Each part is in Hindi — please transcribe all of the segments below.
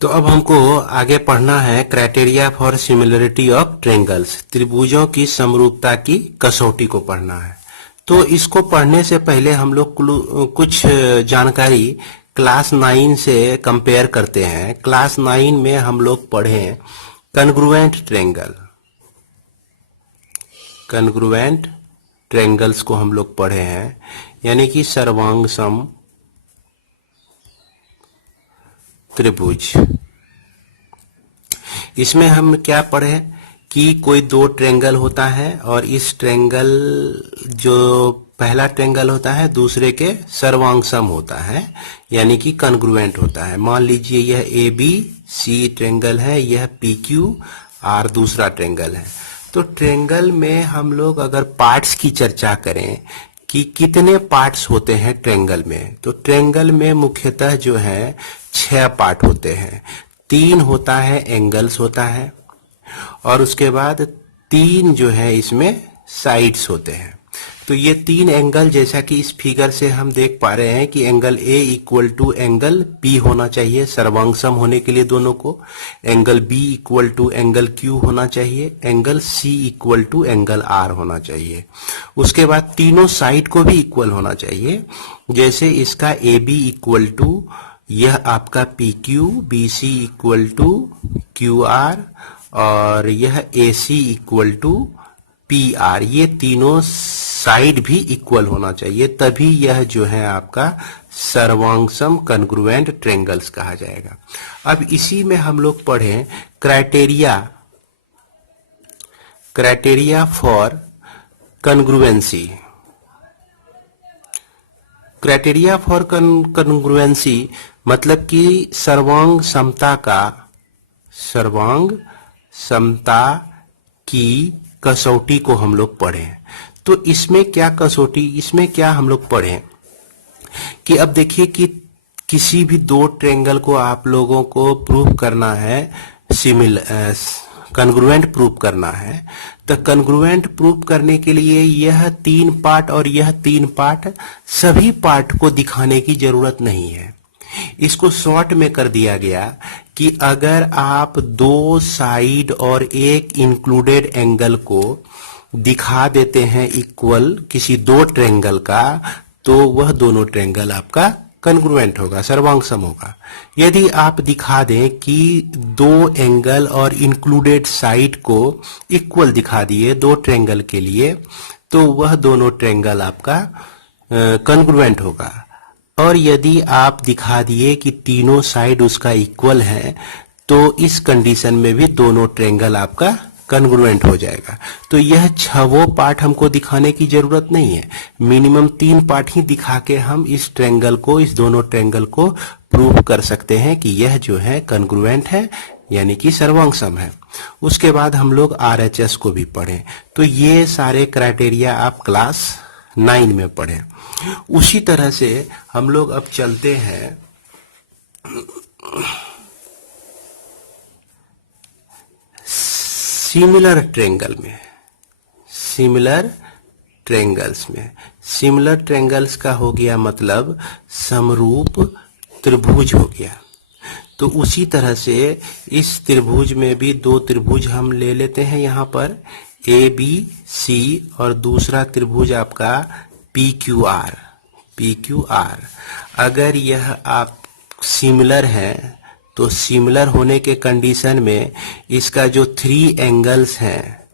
तो अब हमको आगे पढ़ना है criteria for similarity of triangles, त्रिभुजों की समरूपता की कसौटी को पढ़ना है। तो इसको पढ़ने से पहले हम लोग कुछ जानकारी क्लास 9 से कंपेयर करते हैं। क्लास 9 में हम लोग पढ़े कन्ग्रुएंट ट्रायंगल, कन्ग्रुएंट ट्रायंगल्स को हम लोग पढ़े हैं, यानी कि सर्वांग सम त्रिभुज। इसमें हम क्या पढ़े कि कोई दो ट्रायंगल होता है और इस ट्रायंगल जो पहला ट्रायंगल होता है दूसरे के सर्वांग सम होता है, यानी कि कन्ग्रुएंट होता है। मान लीजिए यह ए बी सी ट्रायंगल है, यह पी क्यू आर दूसरा ट्रायंगल है। तो ट्रायंगल में हम लोग अगर पार्ट्स की चर्चा करें कि कितने पार्ट्स होते हैं ट्रायंगल में, तो ट्रायंगल में मुख्यतः जो है 6 पार्ट होते हैं। 3 होता है एंगल्स होता है और उसके बाद 3 जो है इसमें साइड्स होते हैं। तो ये 3 एंगल, जैसा कि इस फिगर से हम देख पा रहे हैं कि angle A equal to angle P होना चाहिए सर्वांग सम होने के लिए दोनों को, angle B equal to angle Q होना चाहिए, angle C equal to angle R होना चाहिए। उसके बाद तीनों साइड को भी इक्वल होना चाहिए, जैसे इसका ए बी इक्वल टू यह आपका P Q, B C equal to Q R और यह A C equal to P R. ये तीनों साइड भी इक्वल होना चाहिए, तभी यह जो है आपका सर्वांगसम कन्ग्रुएंट ट्रायंगल्स कहा जाएगा। अब इसी में हम लोग पढ़ें क्राइटेरिया फॉर कन्ग्रुएंसी। क्राइटेरिया फॉर कन्ग्रुएंसी मतलब कि सर्वांग समता की कसौटी को हम लोग पढ़ें। तो इसमें क्या कसौटी, इसमें क्या हम लोग पढ़ें कि अब देखिए कि किसी भी दो ट्रायंगल को आप लोगों को प्रूव करना है, कन्ग्रुएंट प्रूव करना है। तो कन्ग्रुएंट प्रूव करने के लिए यह 3 पार्ट और यह 3 पार्ट, सभी पार्ट को दिखाने की जरूरत नहीं है। इसको शॉर्ट में कर दिया गया कि अगर आप 2 साइड और एक इंक्लूडेड एंगल को दिखा देते हैं इक्वल किसी दो ट्रायंगल का, तो वह दोनों ट्रायंगल आपका कन्ग्रुएंट होगा, सर्वांगसम होगा। यदि आप दिखा दें कि 2 एंगल और इंक्लूडेड साइड को इक्वल दिखा दिए 2 ट्रायंगल के लिए, तो वह दोनों ट्रायंगल आपका कन्ग्रुएंट होगा। और यदि आप दिखा दिए कि तीनों साइड उसका इक्वल है, तो इस कंडीशन में भी दोनों ट्रायंगल आपका कन्ग्रुएंट हो जाएगा। तो यह 6 पार्ट हमको दिखाने की जरूरत नहीं है, मिनिमम 3 पार्ट ही दिखा के हम इस ट्रायंगल को, इस दोनों ट्रायंगल को प्रूव कर सकते हैं कि यह जो है कन्ग्रुएंट है, यानी कि सर्वांगसम है। उसके बाद हम लोग RHS को भी पढ़ें। तो ये सारे क्राइटेरिया आप क्लास 9 में पढ़ें। उसी तरह से हम लोग अब चलते हैं सिमिलर ट्रायंगल में, सिमिलर ट्रायंगल्स में। सिमिलर ट्रायंगल्स का हो गया मतलब समरूप त्रिभुज हो गया। तो उसी तरह से इस त्रिभुज में भी 2 त्रिभुज हम ले लेते हैं यहाँ पर, ए बी सी और दूसरा त्रिभुज आपका पी क्यू आर। अगर यह आप सिमिलर है, तो सिमिलर होने के कंडीशन में इसका जो 3 एंगल्स हैं,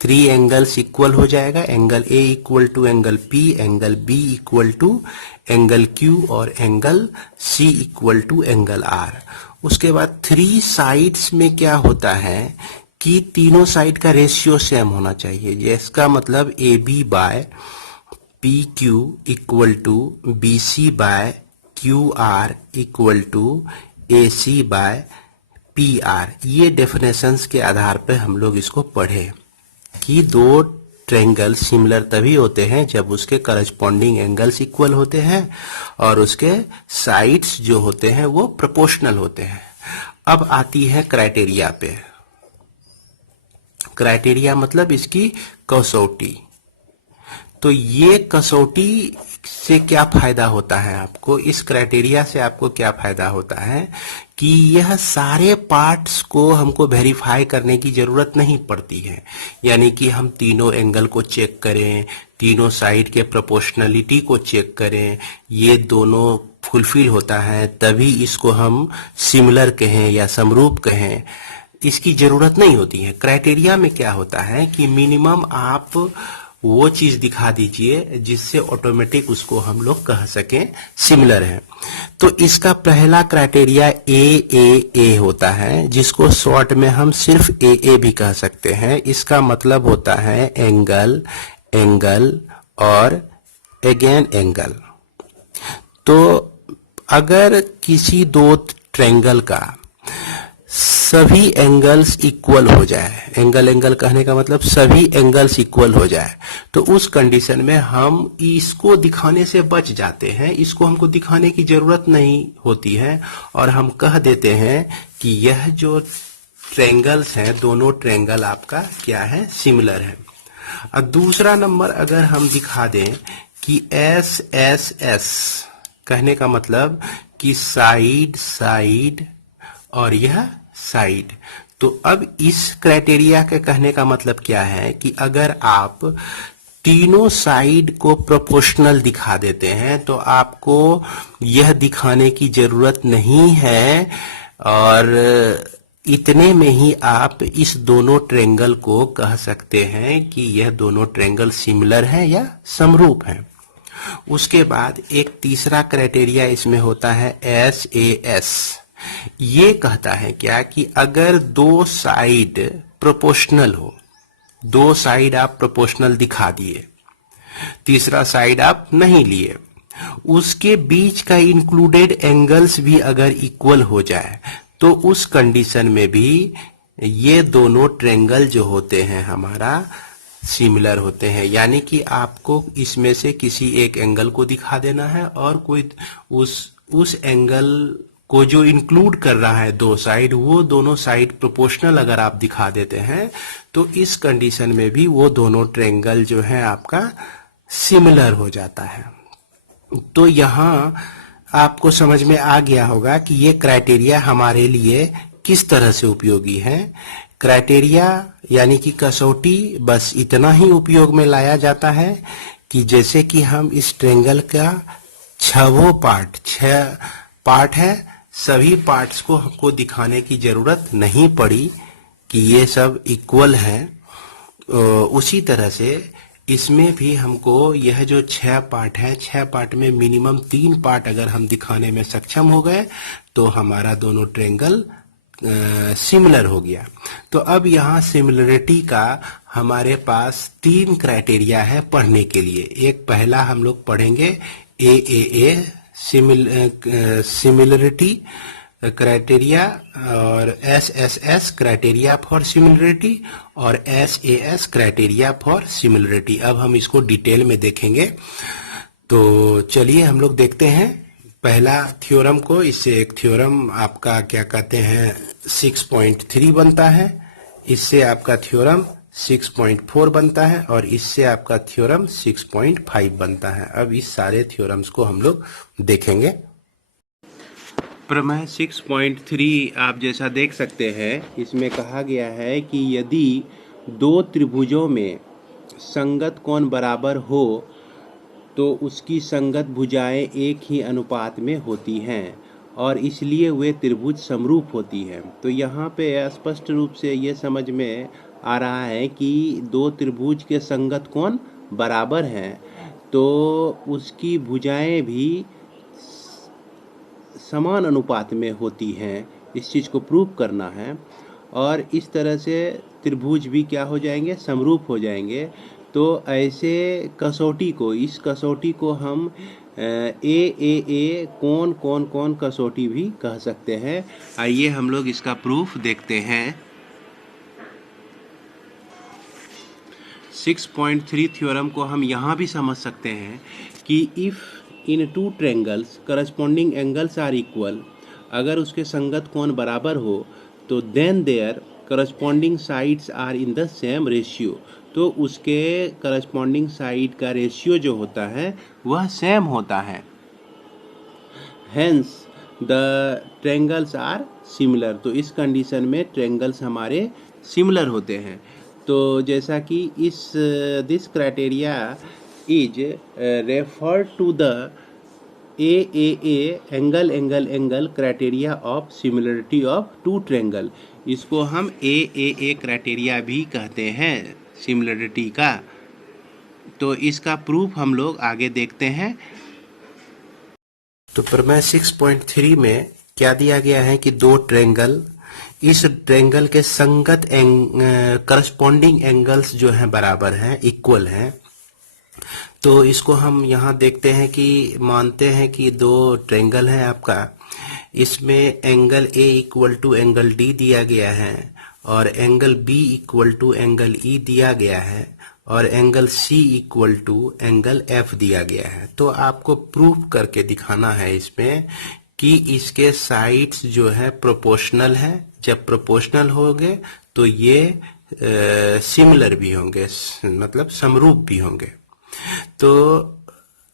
3 एंगल्स इक्वल हो जाएगा। Angle A equal to angle P, angle B equal to angle Q और angle C equal to angle R. उसके बाद 3 साइड्स में क्या होता है कि तीनों साइड का रेशियो सेम होना चाहिए। जिसका मतलब A B by P Q equal to B C by Q R equal to A C by P R. ये डेफिनेशंस के आधार पर हम लोग इसको पढ़े कि 2 ट्रायंगल सिमिलर तभी होते हैं जब उसके करस्पॉन्डिंग एंगल्स इक्वल होते हैं और उसके साइड्स जो होते हैं वो प्रोपोर्शनल होते हैं। अब आती है क्राइटेरिया पे। क्राइटेरिया मतलब इसकी कसौटी। तो ये कसौटी से क्या फायदा होता है आपको, इस क्राइटेरिया से आपको क्या फायदा होता है कि यह सारे पार्ट्स को हमको वेरीफाई करने की जरूरत नहीं पड़ती है। यानी कि हम तीनों एंगल को चेक करें, तीनों साइड के प्रोपोर्शनलिटी को चेक करें, ये दोनों फुलफिल होता है तभी इसको हम सिमिलर कहें या समरूप कहें, इसकी जरूरत नहीं होती है। क्राइटेरिया में क्या होता है कि मिनिमम आप वो चीज दिखा दीजिए जिससे ऑटोमेटिक उसको हम लोग कह सकें सिमिलर है। तो इसका पहला क्राइटेरिया ए होता है, जिसको शॉर्ट में हम सिर्फ ए भी कह सकते हैं। इसका मतलब होता है एंगल, एंगल और अगेन एंगल। तो अगर किसी दो ट्रायंगल का सभी एंगल्स इक्वल हो जाए, एंगल एंगल कहने का मतलब सभी एंगल्स इक्वल हो जाए, तो उस कंडीशन में हम इसको दिखाने से बच जाते हैं, इसको हमको दिखाने की जरूरत नहीं होती है और हम कह देते हैं कि यह जो ट्रायंगल्स हैं, दोनों ट्रायंगल आपका क्या है, सिमिलर है। और दूसरा नंबर अगर हम दिखा दें कि एस एस एस कहने का मतलब कि साइड साइड और यह साइड, तो अब इस क्राइटेरिया के कहने का मतलब क्या है कि अगर आप तीनों साइड को प्रोपोर्शनल दिखा देते हैं तो आपको यह दिखाने की जरूरत नहीं है और इतने में ही आप इस दोनों ट्रायंगल को कह सकते हैं कि यह दोनों ट्रायंगल सिमिलर हैं या समरूप हैं। उसके बाद एक तीसरा क्राइटेरिया इसमें होता है SAS। ये कहता है क्या कि अगर दो साइड प्रोपोर्शनल हो, दो साइड आप प्रोपोर्शनल दिखा दिए, तीसरा साइड आप नहीं लिए, उसके बीच का इंक्लूडेड एंगल्स भी अगर इक्वल हो जाए तो उस कंडीशन में भी ये दोनों ट्रायंगल जो होते हैं हमारा सिमिलर होते हैं। यानी कि आपको इसमें से किसी एक एंगल को दिखा देना है और कोई उस एंगल को जो इंक्लूड कर रहा है दो साइड, वो दोनों साइड प्रोपोर्शनल अगर आप दिखा देते हैं तो इस कंडीशन में भी वो दोनों ट्रायंगल जो है आपका सिमिलर हो जाता है। तो यहाँ आपको समझ में आ गया होगा कि ये क्राइटेरिया हमारे लिए किस तरह से उपयोगी है। क्राइटेरिया यानी कि कसौटी बस इतना ही उपयोग में लाया जाता है कि जैसे कि हम इस ट्रायंगल का छह पार्ट है, सभी पार्ट्स को हमको दिखाने की जरूरत नहीं पड़ी कि ये सब इक्वल हैं। उसी तरह से इसमें भी हमको यह जो 6 पार्ट है, 6 पार्ट में मिनिमम 3 पार्ट अगर हम दिखाने में सक्षम हो गए तो हमारा दोनों ट्रायंगल सिमिलर हो गया। तो अब यहाँ सिमिलरिटी का हमारे पास 3 क्राइटेरिया है पढ़ने के लिए। एक पहला हम लोग पढ़ेंगे AAA सिमिलरिटी क्राइटेरिया, और SSS क्राइटेरिया फॉर सिमिलरिटी और SAS क्राइटेरिया फॉर सिमिलरिटी। अब हम इसको डिटेल में देखेंगे। तो चलिए हम लोग देखते हैं पहला थ्योरम को। इससे एक थ्योरम आपका क्या कहते हैं 6.3 बनता है, इससे आपका थ्योरम 6.4 बनता है और इससे आपका थ्योरम 6.5 बनता है। अब इस सारे थ्योरम्स को हम लोग देखेंगे। प्रमेय 6.3 आप जैसा देख सकते हैं, इसमें कहा गया है कि यदि दो त्रिभुजों में संगत कोण बराबर हो तो उसकी संगत भुजाएं एक ही अनुपात में होती हैं और इसलिए वे त्रिभुज समरूप होती हैं। तो यहाँ पे स्पष्ट रूप से ये समझ में आ रहा है कि दो त्रिभुज के संगत कोण बराबर हैं तो उसकी भुजाएं भी समान अनुपात में होती हैं, इस चीज़ को प्रूव करना है। और इस तरह से त्रिभुज भी क्या हो जाएंगे, समरूप हो जाएंगे। तो ऐसे कसौटी को, इस कसौटी को हम AAA कौन कसौटी भी कह सकते हैं। आइए हम लोग इसका प्रूफ देखते हैं। 6.3 थ्योरम को हम यहाँ भी समझ सकते हैं कि if in two triangles corresponding angles are equal, अगर उसके संगत कोण बराबर हो तो then their corresponding sides are in the same ratio, तो उसके करस्पॉन्डिंग साइड का रेशियो जो होता है वह सेम होता है। Hence the triangles are similar. तो इस कंडीशन में ट्रेंगल्स हमारे सिमिलर होते हैं। तो जैसा कि इस this criteria is refer to the A angle criteria of similarity of two triangle. इसको हम ए क्राइटेरिया भी कहते हैं सिमिलरिटी का। तो इसका प्रूफ हम लोग आगे देखते हैं। तो प्रमेय 6.3 में क्या दिया गया है कि दो ट्रेंगल, इस ट्रेंगल के संगत करस्पॉन्डिंग एंगल्स जो हैं बराबर हैं, इक्वल हैं। तो इसको हम यहाँ देखते हैं कि मानते हैं कि दो ट्रेंगल है आपका, इसमें angle A equal to angle D दिया गया है और angle B equal to angle E दिया गया है और angle C equal to angle F दिया गया है। तो आपको प्रूफ करके दिखाना है इसमें कि इसके साइड्स जो है प्रोपोर्शनल है। जब प्रोपोर्शनल होंगे तो ये सिमिलर भी होंगे, मतलब समरूप भी होंगे। तो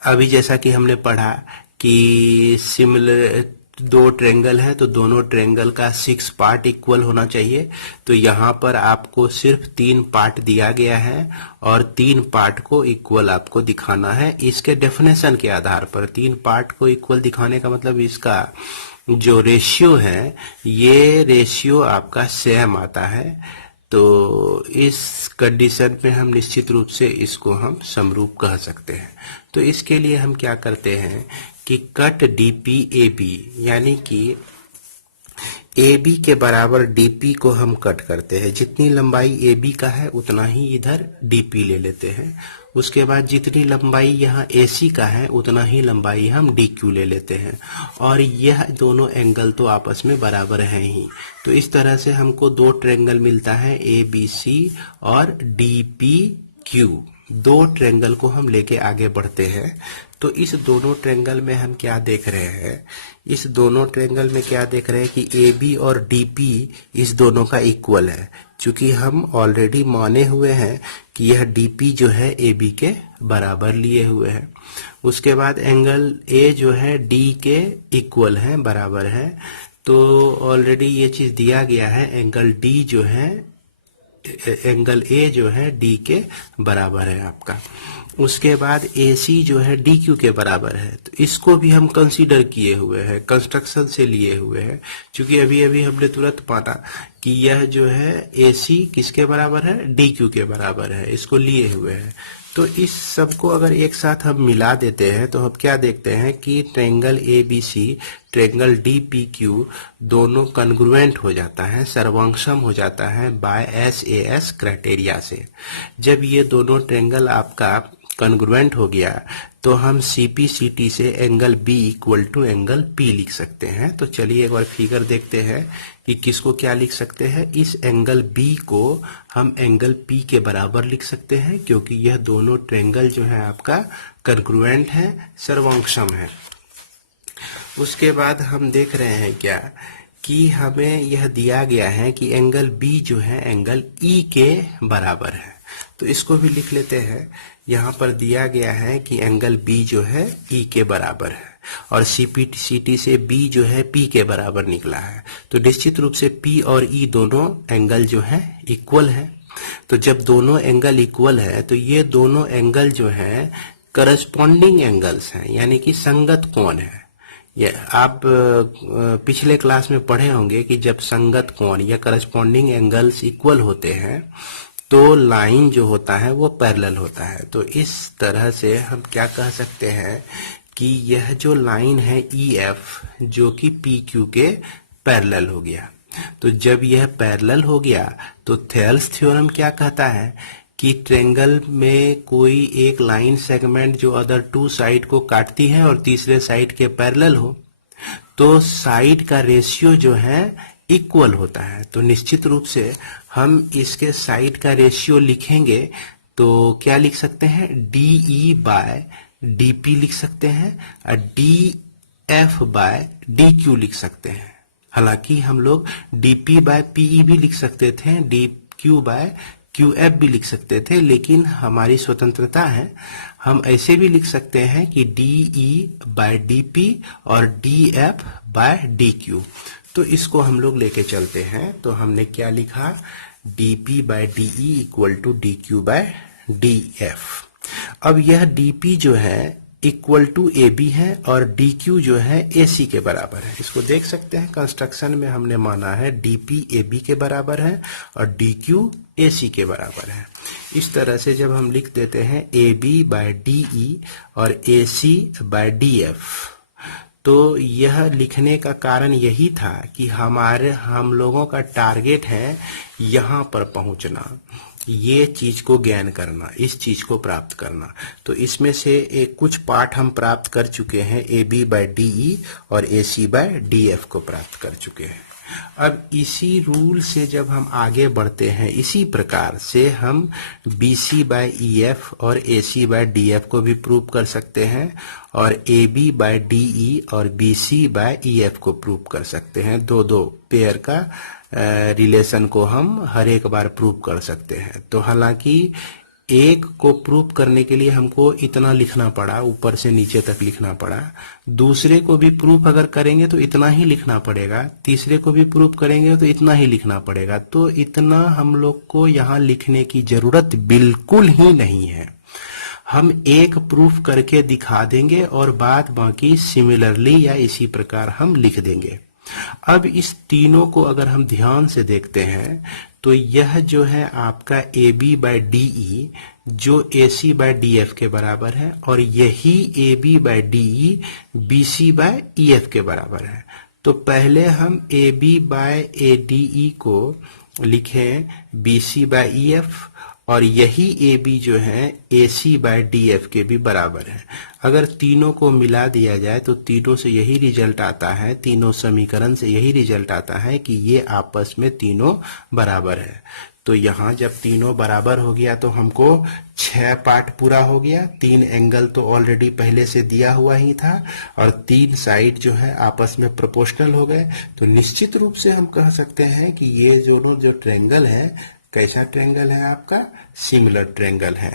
अभी जैसा कि हमने पढ़ा कि सिमिलर दो ट्रेंगल है तो दोनों ट्रेंगल का 6 पार्ट इक्वल होना चाहिए। तो यहाँ पर आपको सिर्फ 3 पार्ट दिया गया है और 3 पार्ट को इक्वल आपको दिखाना है। इसके डेफिनेशन के आधार पर 3 पार्ट को इक्वल दिखाने का मतलब इसका जो रेशियो है, ये रेशियो आपका सेम आता है। तो इस कंडीशन पे हम निश्चित रूप से इसको हम समरूप कह सकते हैं। तो इसके लिए हम क्या करते हैं कि कट डीपी ए बी, यानी कि ए बी के बराबर डीपी को हम कट करते हैं। जितनी लंबाई ए बी का है उतना ही इधर डीपी ले लेते हैं। उसके बाद जितनी लंबाई यहाँ ए सी का है उतना ही लंबाई हम डी क्यू ले लेते हैं। और यह दोनों एंगल तो आपस में बराबर हैं ही। तो इस तरह से हमको दो ट्रेंगल मिलता है, ए बी सी और डी पी क्यू। दो ट्रेंगल को हम लेके आगे बढ़ते हैं। तो इस दोनों ट्रेंगल में हम क्या देख रहे हैं, इस दोनों ट्रेंगल में क्या देख रहे हैं कि ए बी और डी पी इस दोनों का इक्वल है। चूंकि हम ऑलरेडी माने हुए हैं कि यह डी पी जो है ए बी के बराबर लिए हुए है। उसके बाद एंगल ए जो है डी के इक्वल है, बराबर है। तो ऑलरेडी ये चीज दिया गया है, एंगल डी जो है, एंगल ए जो है डी के बराबर है आपका। उसके बाद ए सी जो है डी क्यू के बराबर है। तो इसको भी हम कंसीडर किए हुए हैं, कंस्ट्रक्शन से लिए हुए हैं। क्योंकि अभी अभी हमने तुरंत पाना कि यह जो है ए सी किसके बराबर है, डी क्यू के बराबर है, इसको लिए हुए हैं। तो इस सबको अगर एक साथ हम मिला देते हैं तो हम क्या देखते हैं कि triangle A B C, triangle D P Q दोनों कन्ग्रुएंट हो जाता है, सर्वांगसम हो जाता है by S A S criteria से। जब ये दोनों ट्रेंगल आपका कन्ग्रुएंट हो गया तो हम सीपी सीटी से angle B equal to angle P लिख सकते हैं। तो चलिए एक बार फिगर देखते हैं कि किसको क्या लिख सकते हैं। इस एंगल बी को हम एंगल पी के बराबर लिख सकते हैं, क्योंकि यह दोनों ट्रेंगल जो है आपका कन्ग्रुएंट है, सर्वांगसम है। उसके बाद हम देख रहे हैं क्या कि हमें यह दिया गया है कि एंगल बी जो है एंगल ई के बराबर है। तो इसको भी लिख लेते हैं। यहाँ पर दिया गया है कि एंगल बी जो है ई के बराबर है और सीटी से बी जो है पी के बराबर निकला है। तो निश्चित रूप से पी और ई दोनों एंगल जो है इक्वल है। तो जब दोनों एंगल इक्वल है तो ये दोनों एंगल जो है करस्पॉन्डिंग एंगल्स हैं, यानी कि संगत कोण है। ये आप पिछले क्लास में पढ़े होंगे कि जब संगत कोण या करस्पॉन्डिंग एंगल्स इक्वल होते हैं तो लाइन जो होता है वो पैरेलल होता है। तो इस तरह से हम क्या कह सकते हैं कि यह जो लाइन है ई एफ जो कि पी क्यू के पैरेलल हो गया। तो जब यह पैरेलल हो गया तो थेल्स थ्योरम क्या कहता है कि ट्रेंगल में कोई एक लाइन सेगमेंट जो अदर टू साइड को काटती है और तीसरे साइड के पैरेलल हो तो साइड का रेशियो जो है इक्वल होता है। तो निश्चित रूप से हम इसके साइड का रेशियो लिखेंगे तो क्या लिख सकते हैं, D E by D P लिख सकते हैं और D F by D Q लिख सकते हैं। हालांकि हम लोग डी पी बाय पीई भी लिख सकते थे, D Q by Q F भी लिख सकते थे, लेकिन हमारी स्वतंत्रता है, हम ऐसे भी लिख सकते हैं कि D E by D P और D F by D Q. तो इसको हम लोग लेके चलते हैं। तो हमने क्या लिखा, D P by D E equal to D Q by D F. अब यह डी पी जो है इक्वल टू ए बी है और डी क्यू जो है ए सी के बराबर है। इसको देख सकते हैं, कंस्ट्रक्शन में हमने माना है डी पी ए बी के बराबर है और डी क्यू ए सी के बराबर है। इस तरह से जब हम लिख देते हैं A B by D E और A C by D F, तो यह लिखने का कारण यही था कि हम लोगों का टारगेट है यहाँ पर पहुंचना, ये चीज को ज्ञान करना, इस चीज को प्राप्त करना। तो इसमें से एक कुछ पार्ट हम प्राप्त कर चुके हैं, A B by D E और A C by D F को प्राप्त कर चुके हैं। अब इसी रूल से जब हम आगे बढ़ते हैं, इसी प्रकार से हम B C by E F और A C by D F को भी प्रूव कर सकते हैं और A B by D E और B C by E F को प्रूव कर सकते हैं। दो दो पेयर का रिलेशन को हम हर एक बार प्रूव कर सकते हैं। तो हालांकि एक को प्रूव करने के लिए हमको इतना लिखना पड़ा, ऊपर से नीचे तक लिखना पड़ा। दूसरे को भी प्रूफ अगर करेंगे तो इतना ही लिखना पड़ेगा, तीसरे को भी प्रूफ करेंगे तो इतना ही लिखना पड़ेगा। तो इतना हम लोग को यहाँ लिखने की जरूरत बिल्कुल ही नहीं है। हम एक प्रूफ करके दिखा देंगे और बाद बाकी सिमिलरली या इसी प्रकार हम लिख देंगे। अब इस तीनों को अगर हम ध्यान से देखते हैं तो यह जो है आपका A B by D E जो A C by D F के बराबर है और यही A B by D E B C by E F के बराबर है। तो पहले हम A B by A D E को लिखें B C by E F और यही ए बी जो है A C by D F के भी बराबर है। अगर तीनों को मिला दिया जाए तो तीनों से यही रिजल्ट आता है, तीनों समीकरण से यही रिजल्ट आता है कि ये आपस में तीनों बराबर है। तो यहाँ जब तीनों बराबर हो गया तो हमको 6 पार्ट पूरा हो गया। 3 एंगल तो ऑलरेडी पहले से दिया हुआ ही था और 3 साइड जो है आपस में प्रोपोर्शनल हो गए। तो निश्चित रूप से हम कह सकते हैं कि ये जो ट्रायंगल है, कैसा ट्रायंगल है आपका, सिमिलर ट्रायंगल है।